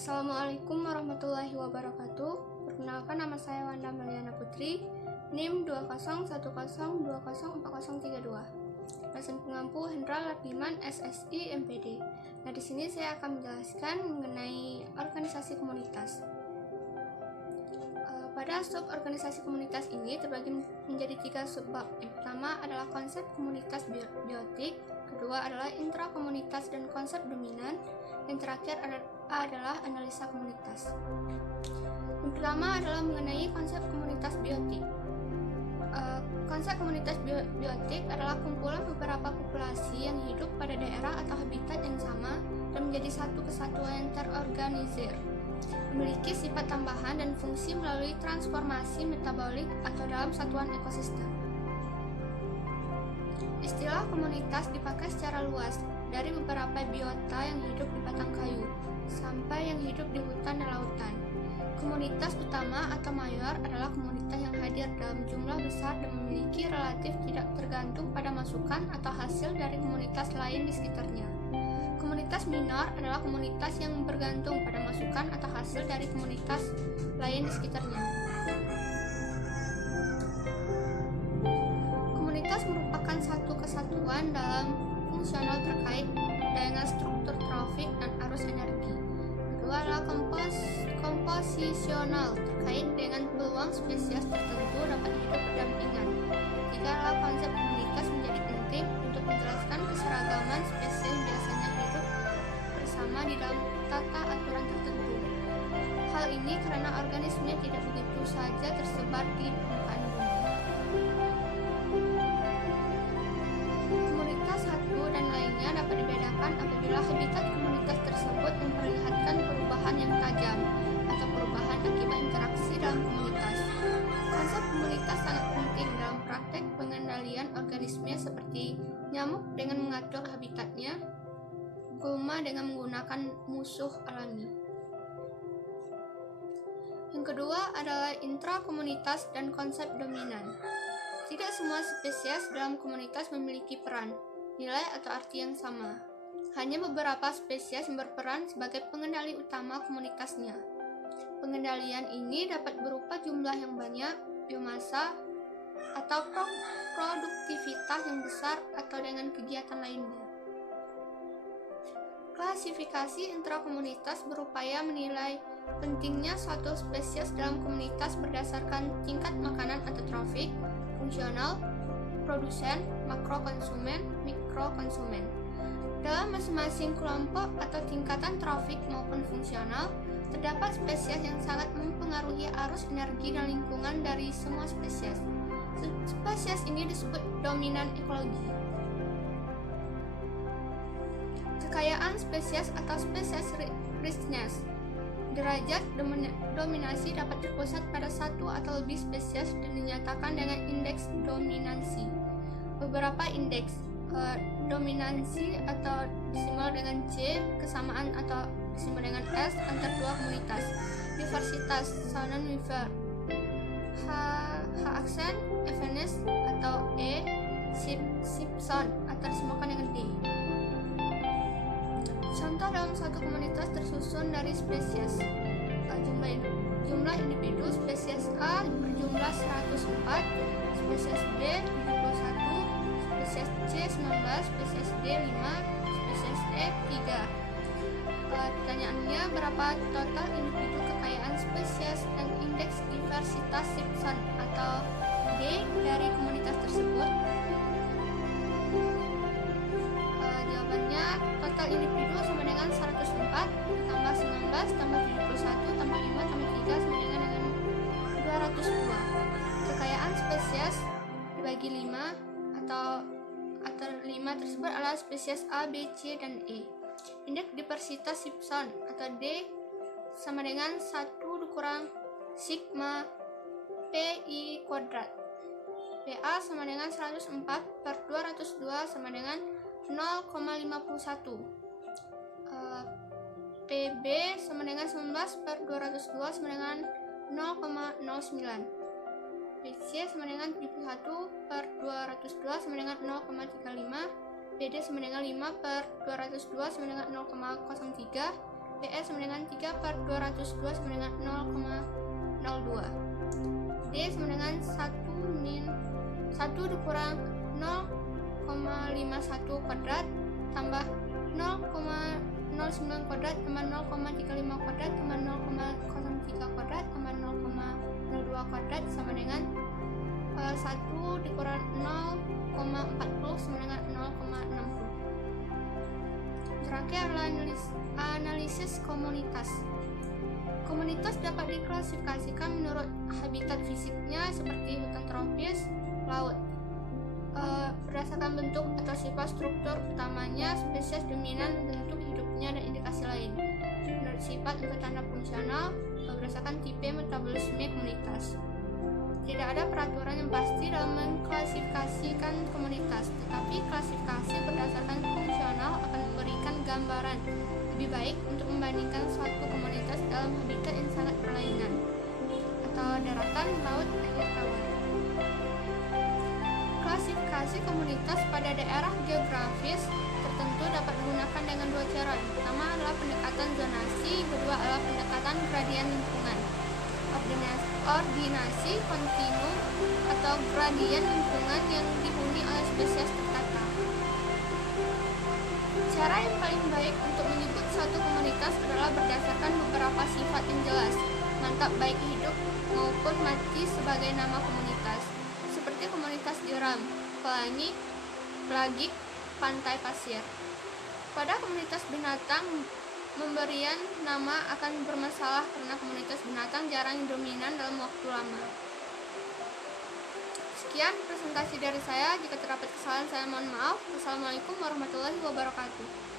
Assalamualaikum warahmatullahi wabarakatuh. Perkenalkan, nama saya Wanda Meliana Putri, NIM 201020404032. Dosen pengampu Hendra Lardiman, SSI, MPD. Nah, di sini saya akan menjelaskan mengenai organisasi komunitas. Pada sub organisasi komunitas ini terbagi menjadi 3 subbab. Yang pertama adalah konsep komunitas biotik, kedua adalah intrakomunitas dan konsep dominan, yang terakhir adalah analisa komunitas. Yang pertama adalah mengenai konsep komunitas biotik. Konsep komunitas biotik adalah kumpulan beberapa populasi yang hidup pada daerah atau habitat yang sama dan menjadi satu kesatuan yang terorganisir, memiliki sifat tambahan dan fungsi melalui transformasi metabolik atau dalam satuan ekosistem. Istilah komunitas dipakai secara luas, dari beberapa biota yang hidup di batang kayu sampai yang hidup di hutan dan lautan. Komunitas utama atau mayor adalah komunitas yang hadir dalam jumlah besar dan memiliki relatif tidak tergantung pada masukan atau hasil dari komunitas lain di sekitarnya. Komunitas minor adalah komunitas yang bergantung pada masukan atau hasil dari komunitas lain di sekitarnya. Komunitas merupakan satu kesatuan dalam fungsional terkait dengan struktur trofik dan arus energi. Kedua adalah komposisional terkait dengan peluang spesies tertentu dapat hidup berdampingan. Tiga adalah konsep komunitas menjadi penting untuk menjelaskan keseragaman spesies biasanya hidup bersama di dalam tata aturan tertentu. Hal ini karena organisme tidak begitu saja tersebar di permukaan bumi. Komunitas satu dan lainnya dapat dibedakan apabila habitat komunitas tersebut memperlihatkan perubahan yang tajam atau perubahan akibat interaksi dalam komunitas. Konsep komunitas sangat penting dalam praktek pengendalian organisme seperti nyamuk dengan mengatur habitatnya, gulma dengan menggunakan musuh alami. Yang kedua adalah intrakomunitas dan konsep dominan. Tidak semua spesies dalam komunitas memiliki peran, nilai atau arti yang sama. Hanya beberapa spesies yang berperan sebagai pengendali utama komunitasnya. Pengendalian ini dapat berupa jumlah yang banyak, biomasa, atau produktivitas yang besar atau dengan kegiatan lainnya. Klasifikasi intrakomunitas berupaya menilai pentingnya suatu spesies dalam komunitas berdasarkan tingkat makanan atau trofik, fungsional, produsen, makrokonsumen, mikrokonsumen. Dalam masing-masing kelompok atau tingkatan trofik maupun fungsional, terdapat spesies yang sangat mempengaruhi arus energi dan lingkungan dari semua spesies. Spesies ini disebut dominan ekologi. Kekayaan spesies atau spesies richness. Derajat dominasi dapat terpusat pada satu atau lebih spesies dan dinyatakan dengan indeks dominansi. Beberapa indeks dominansi atau disimbol dengan C, kesamaan atau disimbol dengan S antar dua komunitas. Diversitas Sonnenwiever, H aksen evenness atau E, Simpson atau disimbolkan dengan D. Contoh dalam suatu komunitas tersusun dari spesies. Jumlah individu spesies A berjumlah 104, spesies B 71, spesies C 19, spesies D 5, spesies E 3. Pertanyaannya, berapa total individu kekayaan spesies dan indeks diversitas Simpson atau D dari komunitas tersebut? Jawabannya, total individu sama dengan 104 tambah 19 tambah 71 tambah 5 tambah 3 sama dengan 202. Kekayaan spesies dibagi 5 atau 5 tersebut adalah spesies A, B, C, dan E. Indeks diversitas Simpson atau D sama dengan 1 dikurang sigma PI kuadrat. PA sama dengan 104 per 202 sama dengan 0,51. PB sama dengan 19 per 202 sama dengan 0,09. PC sama dengan 71 per 202 sama dengan 0,35. PD sama dengan 5 per 202 sama dengan 0,03. PE sama dengan 3/202 sama dengan 0,02. D sama dengan 1 dikurang 0,51 kuadrat tambah 0,09 kuadrat tambah 0,35 kuadrat tambah 0,03 kuadrat tambah 0,02 kuadrat sama dengan 1 dikurang 0,40 sama dengan 0,60. Terakhir adalah analisis komunitas. Komunitas dapat diklasifikasikan menurut habitat fisiknya seperti hutan tropis, laut. Berdasarkan bentuk atau sifat struktur utamanya, spesies dominan, bentuk hidupnya, dan indikasi lain. Menurut sifat atau tanda fungsional, berdasarkan tipe metabolisme komunitas. Tidak ada peraturan yang pasti dalam mengklasifikasikan komunitas, tetapi klasifikasi berdasarkan fungsional akan memberikan gambaran lebih baik untuk membandingkan suatu komunitas dalam habitat yang sangat berlainan, atau daratan, laut, air tawar. Klasifikasi komunitas pada daerah geografis tertentu dapat digunakan dengan dua cara. Yang pertama adalah pendekatan zonasi, kedua adalah pendekatan gradien lingkungan. Ordinasi kontinum atau gradien lingkungan yang dihuni oleh spesies tertata. Cara yang paling baik untuk menyebut suatu komunitas adalah berdasarkan beberapa sifat yang jelas, mantap baik hidup maupun mati sebagai nama komunitas, seperti komunitas diram, pelangi, pelagik, pantai pasir. Pada komunitas binatang, memberian nama akan bermasalah karena komunitas binatang jarang dominan dalam waktu lama. Sekian presentasi dari saya. Jika terdapat kesalahan, saya mohon maaf. Wassalamualaikum warahmatullahi wabarakatuh.